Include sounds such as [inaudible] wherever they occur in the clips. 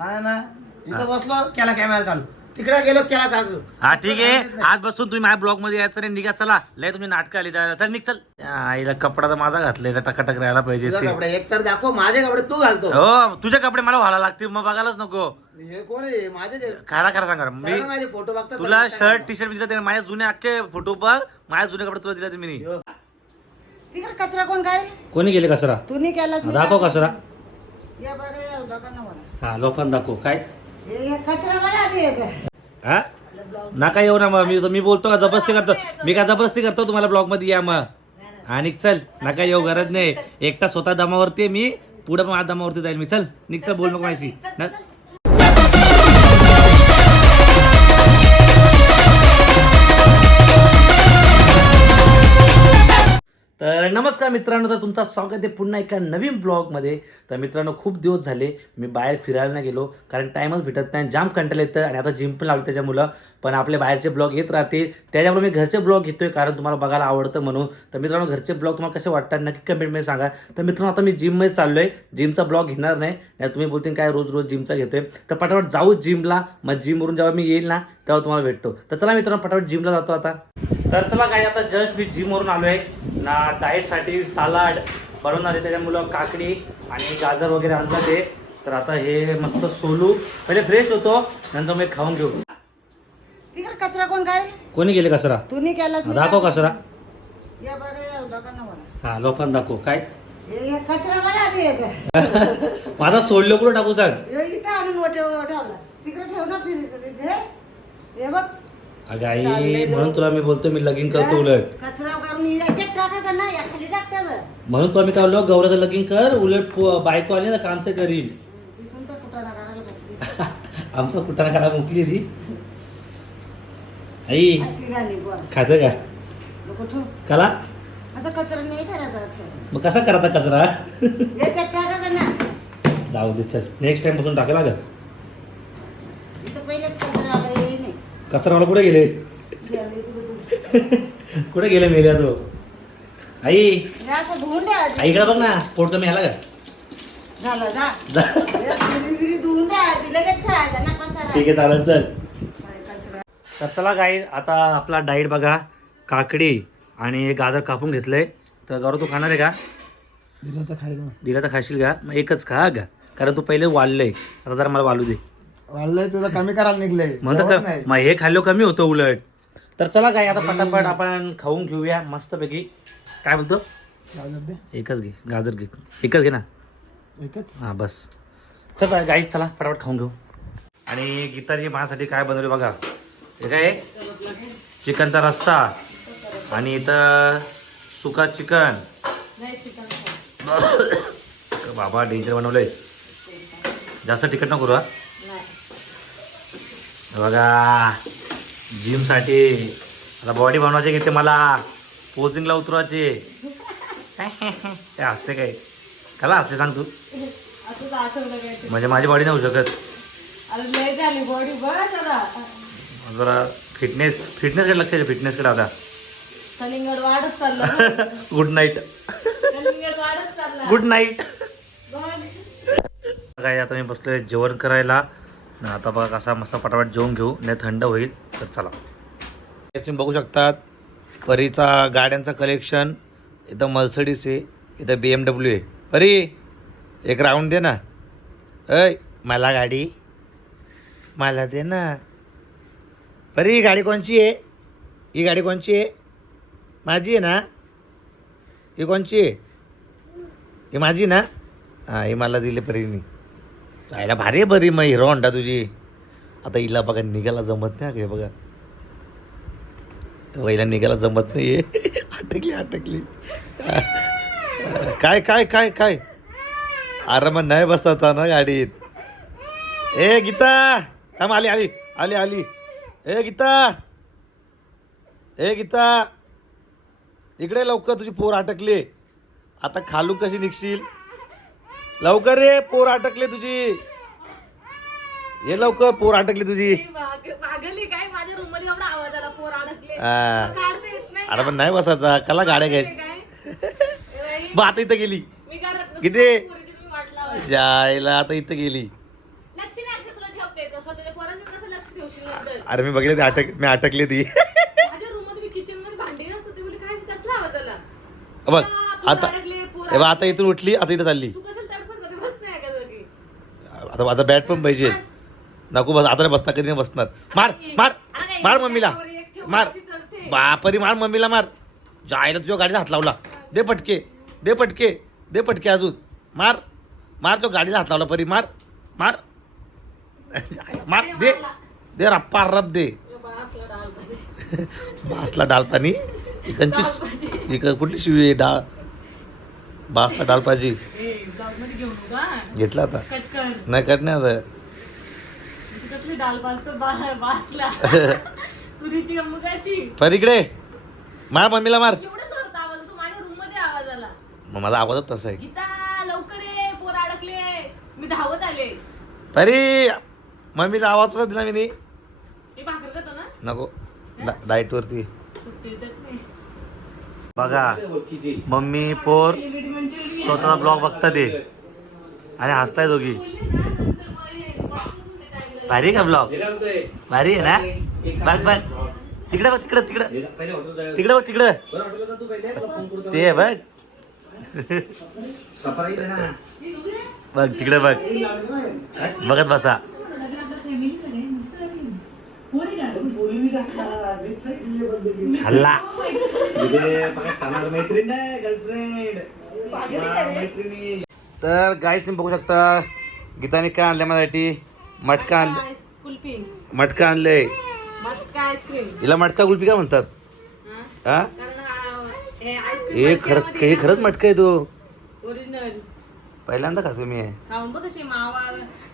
हा ना? इथं बसलो केला कॅमेरा चालू. तिकडे गेलो केला चालू. हा ठीक आहे. आज बसून तुम्ही माझ्या ब्लॉगमध्ये यायचं नाही निघा चला. लय तुम्ही नाटक आली त्या- चल निघ चल. आईला कपडा तर माझा घातलाय का टकाटक राहायला पाहिजे तुझे. कपडे एक तर दाखव माझे कपडे तू घालतो. हो तुझे कपडे मला व्हायला लागतील मग बघायलाच नको. हे कोण आहे? माझे ते- खरा खरा सांगा. मी सगळे माझे फोटो बघतात तुला सगळे शर्ट टी शर्ट दिलं माझ्या जुने अख्खे फोटो बघ. माझ्या जुने कपडे तुला दिले मी. यो. तिकडे कचरा कोण काय? कोणी गेले कचरा? तू नाही केलास मी दाखव? कचरा. या बघा या. हा लोकांना दाखव काय? हे कचरा बघा आधी याचा. हा? नका येऊ ना मग. मी मी बोलतो का जबरदस्ती करतो. मी का जबरदस्ती करतो तुम्हाला ब्लॉगमध्ये या मग. आणि चल नका येऊ गरज नाही. एकटा स्वतः दमावरती आहे मी. पुढे पण माझ्या दमावरती जाईल मी. चल निघ चल बोल नको माझी तर नमस्कार मित्रांनो तर तुमचा स्वागत आहे पुन्हा एका नवीन ब्लॉगमध्ये. तर मित्रांनो खूप दिवस झाले मी बाहेर फिरायला नाही गेलो कारण टाईमच भेटत नाही जाम कंटाळा येतं आणि आता जिम पण लावली त्याच्यामुळं. पण आपले बाहेरचे ब्लॉग येत राहतील त्याच्यामुळे मी घरचे ब्लॉग घेतोय कारण तुम्हाला बघायला आवडतं म्हणून. तर मित्रांनो घरचे ब्लॉग तुम्हाला कसे वाटतात नक्की कमेंटमध्ये सांगा. तर मित्रांनो आता मी जिममध्ये चाललो आहे जिमचा ब्लॉग घेणार नाही नाही तुम्ही बोलतील काय रोज रोज जिमचा घेतोय. तर पटापट जाऊ जिमला मग जिमवरून जेव्हा मी येईल ना तेव्हा तुम्हाला भेटतो. तर चला मित्रांनो पटापट जिमला जातो आता. तर चला काय आता जस्ट मी जिमवरून आलो आहे ना डाएटसाठी सालाड बनवणार आहे. त्याच्यामुळं काकडी आणि गाजर वगैरे आणतात ते. तर आता हे मस्त सोलू. पहिले फ्रेश होतो नंतर मी खाऊन घेऊ. तिकडे कचरा कोण काय? कोणी गेले कचरा? तू नाही. केलास मी दाखव? कचरा. हा लोकांना दाखव. काय? कचरा. [laughs] माझा सोडलं कुठं टाकू सांग? इथं आणून ठेवला. तिकडे ठेव ना हे बघ. अगं आई म्हणून तुला मी बोलतो मी लगीन करतो उलट. कचरा करून याच्यात टाकायचा ना या खाली टाकतात म्हणून तुला मी काय बोललो गौराचं लगीन कर उलट पो- बायको आली ना काम तर करील तुमचा कुठं करायला बघते. [laughs] आमचा कुठाना करा मुकली ती. आई अशी झाली बरं खातं का? नको ठेव. कला? असं कचरा नाही करायचा अक्षर. मग कसा करायचा कचरा? याच्यात टाकायचा ना जाऊ दे चल. नेक्स्ट टाइमपासून टाकायला लागेल इथं पहिलेच कचरा आला हे नाही कचरावाला कुठे गेले? कुठे गेले मेल्या तो? आई. आधी. आईकडे बघ ना पोट कमी आला का जा. ठीक आहे चालेल चल. तर चला गाई आता आपला डाईट बघा. काकडी आणि गाजर कापून घेतलंय. तर गौरव तू खाणार आहे का? दिलं तर खायला दिला तर खाशील का? मग एकच खा का कारण तू पहिले वाढलंय आता जरा मला वालू दे. वाढलंय तुझं कमी करायला निघलंय. म्हणतो जेवत का नाही. मग हे खाल्लो कमी होतं उलट. तर चला काय आता पटापट आपण खाऊन घेऊया मस्तपैकी. काय बोलतो? गाजर दे. एकच घे गाजर घे. एकच घे ना. एकच? हां बस. चल गाई चला फटाफट खाऊन घेऊ. आणि गीताजी माझ्यासाठी काय बनवले बघा. हे काय? आहे? चिकनचा रस्सा. आणि इथं सुका चिकन. [coughs] बाबा डेंजर बनवलंय. जास्त तिखट नको करू हे. बघा जिमसाठी आता बॉडी बनवायची घेते मला. पोजिंगला उतरवायचे. काय असते काय? कला असते सांग तू. म्हणजे माझी बॉडी नाही होऊ शकत. जरा. फिटनेस फिटनेसकडे लक्ष द्या फिटनेसकडे आता. Good night good night. काय आता मी बसलोय जेवण करायला. आता बघा कसा मस्त पटापट जेवून घेऊ. नाही थंड होईल तर चला. तुम्ही बघू शकतात परीचा गाड्यांचं कलेक्शन इथं मर्सडीस आहे इथं बी एम डब्ल्यू आहे. परी एक राऊंड दे ना. अय मला गाडी मला दे ना. परी ही गाडी कोणची आहे? ही गाडी कोणची आहे? माझी आहे ना? ही कोणची आहे? ही माझी ना? हां ही मला दिली परीने. राहायला भारी आहे बरी मग हिरो होंडा तुझी. आता हिला बघा निघायला जमत नाही बघा. वहिला निघायला जमत नाही अटकली [laughs] अटकली काय काय काय काय? अरे मग नाही बसता ना गाडीत. ए गीता! थांब आली आली आली आली. ए गीता! ए गीता! इकडे लवकर तुझी पोर अटकली आता खालू कशी निघशील? लवकर रे पोर अटकले तुझी. ये लवकर पोर अटकली तुझी. अरे पण नाही बसायचा. कला गाड्या घ्यायची. मग [laughs] आता इथं गेली. किती. जायला आता इथं गेली. लक्ष्मी बघते तर स्वतःच्या पोरांवर कसं लक्ष ठेवशील नंतर? अरे मी बघितले ती अटक मी अटकली ती. माझ्या रूममध्ये मी किचनमध्ये भांडी असतात ते बोलले काय कसला आवाज आला? बघ आता हे बघ आता इथून उठली आता इथं चालली. तू कसं तडफडमध्ये बस नाही का जागी आता आता बॅट पण पाहिजे. नको बस आता नाही बसणार कधी नाही बसणार. मार मार मार मम्मीला. मार. बापरी मार मम्मीला मार. जायला तुझ्या गाडीचा हात लावला. दे पटके दे पटके दे पटके अजून. मार मार तो गाडीचा हात लावला परी मार मार. [laughs] मार दे दे रप्पा रप दे. बासला डाल पाणी. [laughs] इकडची इक कुठली शिवी? डाळ बासला डाळ पाहिजे घेतला आता. कट कर नाही कट नाही आता. डाल पर इकडे. मार मम्मीला मार. मग माझा आवाजच तसा आहे. परी मम्मीला आवाज दिला मी नको. डाएट वरती बघा मम्मी पोर स्वतः ब्लॉग बघता ते आणि हसताय दोघी. भारी का ब्लॉग? भारी आहे ना? बघ बघ. तिकडे बघ तिकडं तिकडं. तिकडे बघ तिकडं. ते आहे बघ. बघ तिकडे बघ. बघत बसा. हल्ला तर गाईच तुम्ही बघू शकता गीताने काय आणलं माझ्यासाठी? मटका आणलं कुल्फी मटका आणलंय. मटका आईस्क्रीम हिला मटका कुल्फी काय म्हणतात? हा? हा? खरं हे खरंच मटका आहे तो. ओरिजिनल पहिल्यांदा खातो मी हे. खाऊन बघ कशी मावा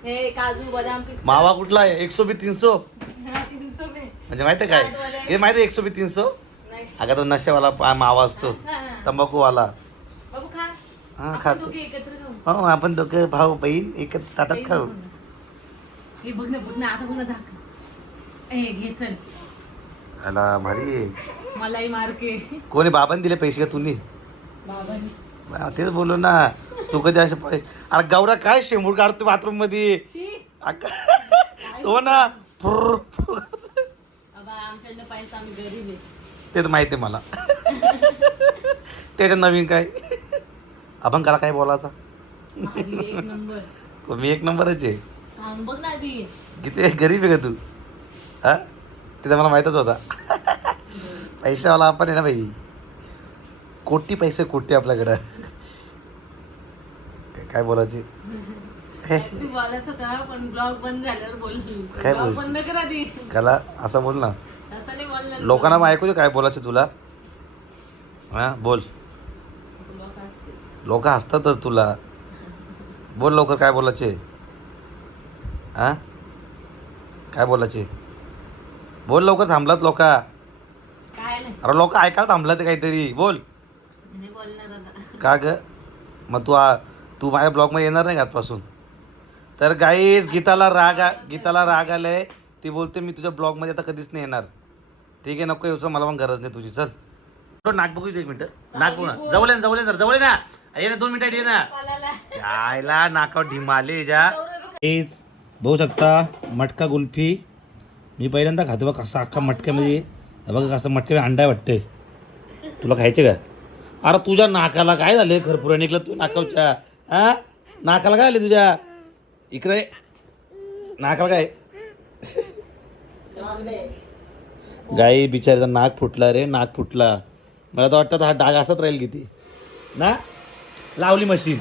हे काजू बदाम पिस्ता मावा कुठला आहे? एकशे बी तीनशो? तीन सौ में. म्हणजे माहिती आहे काय? हे माहिती आहे एकशे बी तीनशो? अगं तो नशेवाला पा- मावा असतो. तंबाखूवाला. बाबू खा. हा खातो दोघे एकत्र खाऊ. हो आपण दोघं भाऊ बहीण एकत्र ताटात खाऊ. हे बघ ना बघ ना आता बघ ना झाक घे चल. याला भारी आहे. मलाही मार्के कोणी बाबांनी दिले पैसे का तुम्ही? बाबांनी. हा, तेच बोललो ना. तू कधी असे पै- अरे गौरा काय शेंबूड काढतो बाथरूममध्ये तो ना फुर्र- फुर्र. बाबा आमच्याकडनं पैसा आम्ही गरीब आहे. ते तर माहिती आहे मला. त्याच्यात नवीन काय? आपण करा काय बोलायचा? भारी, एक नंबर. मी एक नंबरच आहे? किती गरीब आहे का तू? हा? ते तर मला माहीतच होता. पैशावाला आपण आहे ना भाई कोटी पैसे कोटी आपल्याकडं. काय- काय बोलायचे? बोल. काय दी कला असं बोल ना. लोकांना मग ऐकू दे काय बोलायचं तुला? हा बोल. लोक हसतातच तुला. बोल लवकर काय बोलायचे? हा? काय बोलायचे? बोल लवकर थांबलात लोक. अरे लोक ऐकायला थांबलं ते काहीतरी. बोल. का ग? मग तू तू माझ्या ब्लॉगमध्ये येणार नाही आजपासून? तर गाईस गीताला राग गीताला राग आलाय. ती बोलते मी तुझ्या ब्लॉगमध्ये आता कधीच नाही येणार. ठीक आहे नको येऊचं मला पण गरज नाही तुझी चल. तो नाक बघू एक मिनिट? नाक बघू ना. जवळ जवळ ना जवळ ना. ये ना दोन मिनिटात ये ना. [laughs] जायला नाकावर ढिमाले जा. बघू शकता मटका कुल्फी. मी पहिल्यांदा खातो बघ कसा अख्खा मटक्यामध्ये बघा कसं मटक्यामध्ये अंडा वाटते तुला खायचे का? अरे तुझ्या नाकाला काय झाले? खरपुरा निघलं तू नाकावच्या हा? नाकाला काय आले तुझ्या? इकडे नाकाला काय? गाई बिचारीचा नाक फुटला रे नाक फुटला. मला तर वाटतं हा डाग असत राहील किती ना? लावली मशीन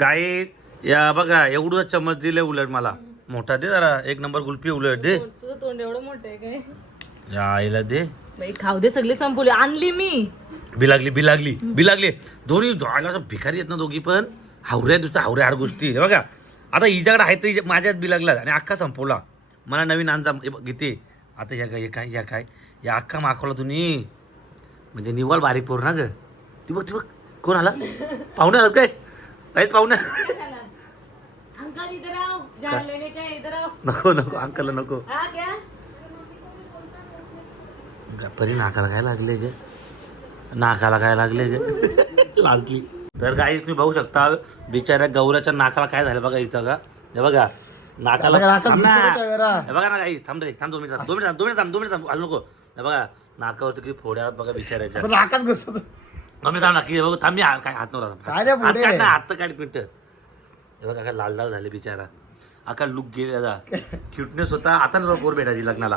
गाई या बघा एवढं चम्मच दिले उलट मला. मोठा दे जरा एक नंबर गुल्फी उलट दे. तुझं तोंड एवढं मोठं आहे काय? या आईला दे. बाई खाऊ दे सगळे संपवले. आणली मी. बी लागली बी लागली बी लागली. दोन्ही असं भिकारी आहेत ना दोघी पण. हावऱ्या दुसऱ्या हावऱ्या हार गोष्टी. हे बघा. आता हिच्याकडे आहे तर माझ्यात बी लागला आणि अख्खा संपवला. मला नवीन आणजा बघ, घेते. आता या काय काय या काय? या अख्खा माखवला तुम्ही. म्हणजे निवळ बारीक पोर ना ग. ती बघ ती बघ. कोण आला? पाहुणे आलात काय? काहीच पाहुणे? अंकल नको नको अंकलला नको. परी नाकाला काय लागले ग? नाकाला काय लागले ग? लाजली. तर गाईच तुम्ही बघू शकता बिचाऱ्या गौऱ्याच्या नाकाला काय झालं बघा इथं का हे बघा. नाकाला थांब ना. हे बघा ना काही थांब रे थांब दोन मिनिट थांब दोन मिनिट थांब दोन मिनिट थांब दोन मिनिट थांब हलू नको. हे बघा नाकावरती किती फोड्या आहेत बघा नाकात घुसतो. मिनिट थांब नक्की बघू थांब मी हा- काय हात नव्हता काय रे हात पुढे? काढ ना हात तर काढ मिनिट हे बघा काय लाल लाल झाले बिचारा. आका लुक गेले आता क्युटनेस होता. आता ना पोर भेटायची लग्नाला.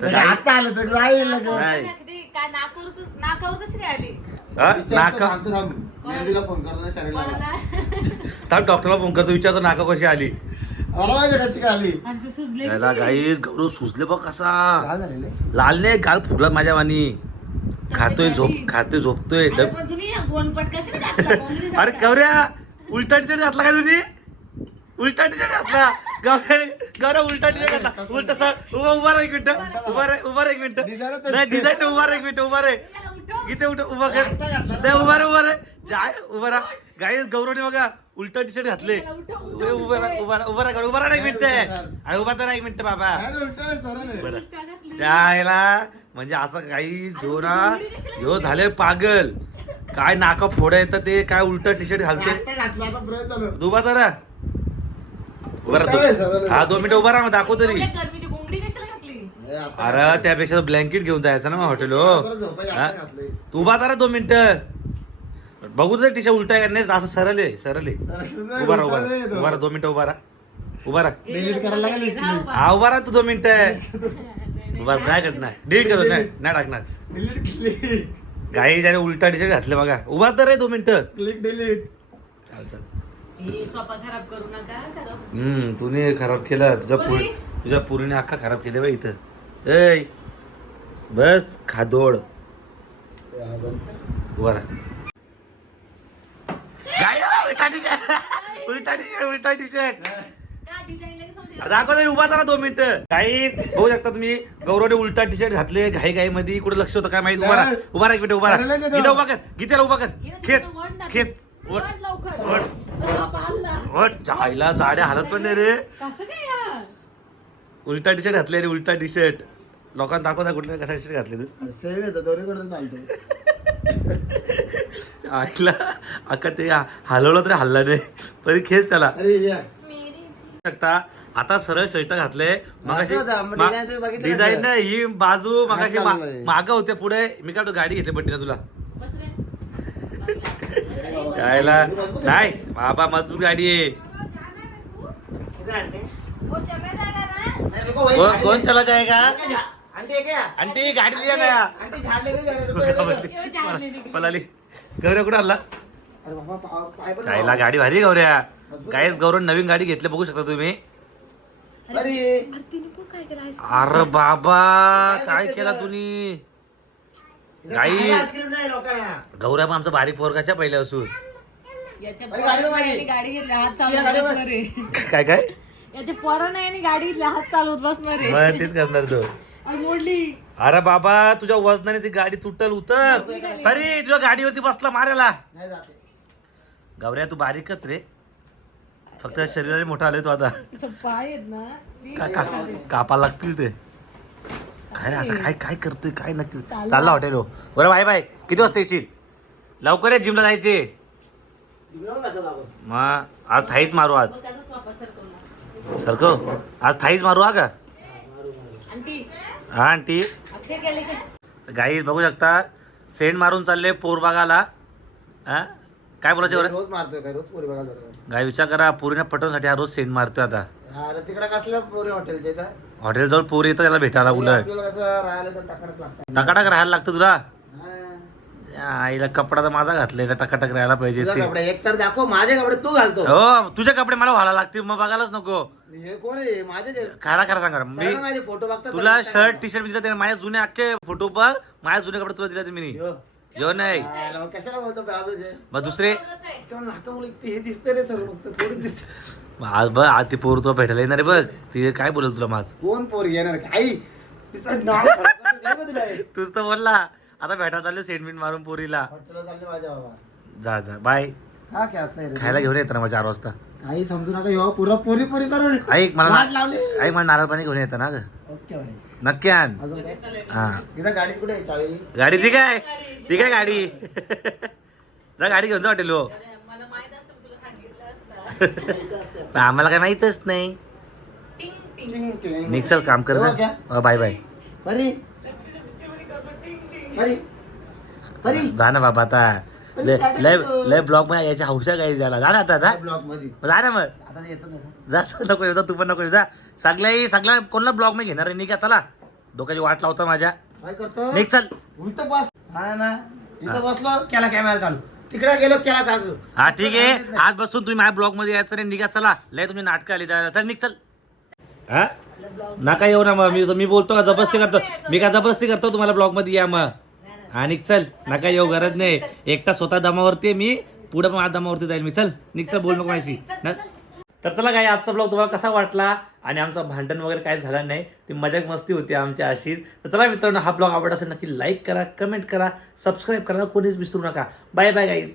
तर काय आता आलं तर जाईल लगेच. नाही. किती काय नाकावर नाकावर कशी काय आली. हा? विचारतो, नाका फोन शरीराला. कोणाला? थांब डॉक्टरला फोन करतो विचारतो नाका कशी आली. काय सुजले त्याला गाईस गौरव सुचले बघ कसा. काय लाल नाही गाल फुगला माझ्या वाणी. खातोय झोप खातोय झोपतोय. अरे. [laughs] गौऱ्या उलटा टी शर्ट घातला का तुम्ही? उलटा टी शर्ट घातला. गौऱ्या उलटा टी शर्ट घातला उलटा सर उभा उभा राहा एक मिनिट. उभा रे उभा रे एक मिनिट. नाही डिझाईन उभा एक मिनिट उभा रे. किती उठ. उभा कर. उभा रे उभा रे जाय उभा राहा. गाई गौरवने बघा उलटा टी शर्ट घातले उभे- उभा राहा उभा राहा उभा राहा उभा राहा एक मिनिट. अरे उभा तर एक मिनिट बाबा. बरं. त्याला म्हणजे असं काही जो ना ह्यो झाले पागल. काय नाका फोडा येतं ते काय उलट टी शर्ट घालते. उभा तर आहे. हा दोन मिनिटं उभा राहा मग दाखव तरी. अरे त्यापेक्षा ब्लँकेट घेऊन जायचं ना मग हॉटेल हो? बरं. तू उभा तर दोन मिनिटं. बघू तर शर्ट उलटा आहे का नाही असं सरळ आहे सरळ आहे. उभा राहा उभा राहा. उभा राहा दोन मिनिटं उभा राहा. उभा राहा. Delete करायला लागेल राहू. हा उभा राहा तू दोन मिनिटं. [laughs] उभा नाही करणार? डिलीट करतो नाही नाही टाकणार. click. काही त्याने उलटा टी शर्ट घातलं बघा. उभा तर रे दोन मिनिटं. Click, delete. चाल चाल. स्वतः खराब करू नका खराब. हम्म तूने खराब केलं. तुझ्या? पुरी तुझ्या पुरीने अख्खा खराब केलं बा इथं. ऐ बस खादोड हा, बरं. काय उलटा टी शर्ट उलटा टी शर्ट उलटा टी. दाखव तरी उभा दोन मिनिटं. काही बघू शकता तुम्ही गौरवने उलटा टी शर्ट घातले घाई घाई मध्ये कुठे लक्ष होतं काय माहिती? उभा राहा उभा राहा एक मिनिट उभा राहा. गीता उभा कर गीतेला उभा कर. खेच. खेच. वट जायला जाड्या हालत पण नाही रे. कसं काय यार? उलटा टी शर्ट घातले रे उलटा टी शर्ट लोकांना दाखवता कुठल्या कसा टी शर्ट घातले तू अरे, same येतं, दोन्हीकडून चालतं. आईला अक्का ते हलवलं तरी हल्ला नाही तरी खेच त्याला अरे, या. मेरी. शकता आता सरळ शर्ट घातले मगाशी असं होतं, मग design तुम्ही बघितलं डिझाईन का? ही बाजू मगाशी चालू आहे. माग होते पुढे मी काय तो गाडी घेतली पट्टीला तुला बस रे. यायला नाही बाबा मजबूत गाडी आहे का वही कोण. कोण चला जाएगा आंटी, एक या. आंटी गाडी लिया ना. आंटी, झाडले रे, झाडले, रुको, रुको. यो झाडले निघली. पलाली. गौऱ्या कुठं आला अरे बाबा, पा- पाय पण चायला गाडी भारी आहे गौऱ्या. काहीच गौरव नवीन गाडी घेतली बघू शकता तुम्ही. अरे. अरे तिने पण काय केलं आईस- अरे बाबा काय केला तुम्ही? गाई. खायला आईस्क्रीम नाही लोकांना. गौऱ्या पण आमचा बारीक पोरगाच्या पहिल्या असून. याच्या अरे गाडी पोरानं बाई. यांनी गाडी घेतली हात चालवत या गाडी बस. बसणार आहे. काय काय? याच्या पोरानं यांनी गाडी घेतली हात चालवत बसणार आहे. मग तेच करणार तो. अरे बाबा तुझ्या वजनाने ती गाडी तुटल उतर. अरे तुझ्या गाडीवरती बसला मारायला. नाही जाते. गौऱ्या तू बारीकच रे. फक्त शरीराने मोठा आले तू आता. तिचं पाय आहेत ना ती का का कापा लागतील ते. काय रे असं काय काय करतोय काय नक्की? चालला. हॉटेल हो. बरं बाय बाय. किती वाजता येशील? लवकर ये जिमला जायचे. मग आज थाईच मारू आज. सरको आज थाईच मारू हा का? हा आंटी. अक्षय गेले का? गाई बघू शकता. सेंट मारून चालले पोरबागाला हा? काय बोलायचं बरं रोज मारतोय काय? रोज पोरी बघायला जातो. गाय विचार करा पोरीने पटवण्यासाठी हा रोज सेंट मारतोय आता. अरे तिकडे कसलं पोरी हॉटेलच्या इथं? हॉटेल जवळ पोरी येतं त्याला भेटायला उलट. आपल्याला कसं राहायला तर टाकणच लागतं टकाटक राहायला लागतं तुला? आईला कपडा तर माझा घातलाय का टकाटक राहायला पाहिजे तुझा. कपडे एक तर दाखव माझे कपडे तू घालतो. हो तुझे कपडे मला व्हायला लागतील मग बघायलाच नको. हे कोण आहे? माझे ते- खरा खरा सांगा मी सगळे माझे फोटो बघतात तुला सगळे शर्ट टी शर्ट दिलं त्याने माझ्या जुने अख्खे फोटो बघ माझ्या जुने कपडे तुला दिले मी. यो. जो नाही. हा, कशाला बोलतो मग दुसरे केवळ नाकामुळे इतके हे दिसते रे सर्व फक्त पोरी दिसते मग आज बघ आज ती पोर तुला भेटायला येणार आहे बघ. ती काय बोलत तुला माझ कोण पोरी येणार? काही तिचं नाव खराब करतो, हे. तूच तर बोलला. आता भेटायला चाललो सेंटमेंट मारून पोरीला. हॉटेलला चालले माझ्या बाबा. जा जा. बाय. हा काय असं आहे रे? खायला घेऊन येतं ना मग चार वाजता. काही समजू नका यो पुरा पोरी पोरी करून. ऐक मला वाट लावली. ऐक मला नारळ पाणी घेऊन येतं ना ग. ओके भाई नक्की आण. अजून काय? हा. इथं गाडी कुठे आहे चावी? गाडी ती काय? ती काय गाडी? जा गाडी घेऊन जा हॉटेल हो. मला माहीत असतं मी तुला सांगितलं असतं. पण [laughs] आम्हाला काय माहितच नाही. टिंग, टिंग. निघ चल काम कर हो ना क्या? अ, बाय बाय. परी परी जा ना बाबा आता. लय लय लय ब्लॉगमध्ये याच्या हौसा काही झाला जा ना आता जा. ब्लॉकमध्ये. जा ना मग. आता येतो ना जा नको येऊ जा, तू पण नको येऊ. जा. सगळ्याही सगळ्या कोणाला ब्लॉगमध्ये घेणार आहे? निघा चला. डोक्याची वाट लावता माझ्या. काय करतो निघ चल. उलट बस. हा ना. इथं बसलो केला कॅमेरा चालू. तिकडे गेलो केला चालू. हा ठीक आहे. आज बसून तुम्ही माझ्या ब्लॉगमध्ये यायचं नाही. निघा चला. लय तुम्ही नाटकं आली चल निघ चल. हा? नका येऊ ना मग. मी मी बोलतो का? जबरदस्ती करतो. मी का जबरदस्ती करतो तुम्हाला ब्लॉगमध्ये या मग? हा निघ चल नका येऊ गरज नाही. एकटा स्वतः दमावरती आहे मी पुढे पण दमावरती जाईल मी. चल निघ चल बोल नको माझी तर चला काय आजचा ब्लॉग तुम्हाला कसा वाटला? आणि आमचं भांडण वगैरे काय झालं नाही ती मजाक मस्ती होती आमच्या अशीच तर चला मित्रांनो हा ब्लॉग आवडत असेल नक्की लाईक करा कमेंट करा सबस्क्राईब करा कोणीच विसरू नका. Bye bye guys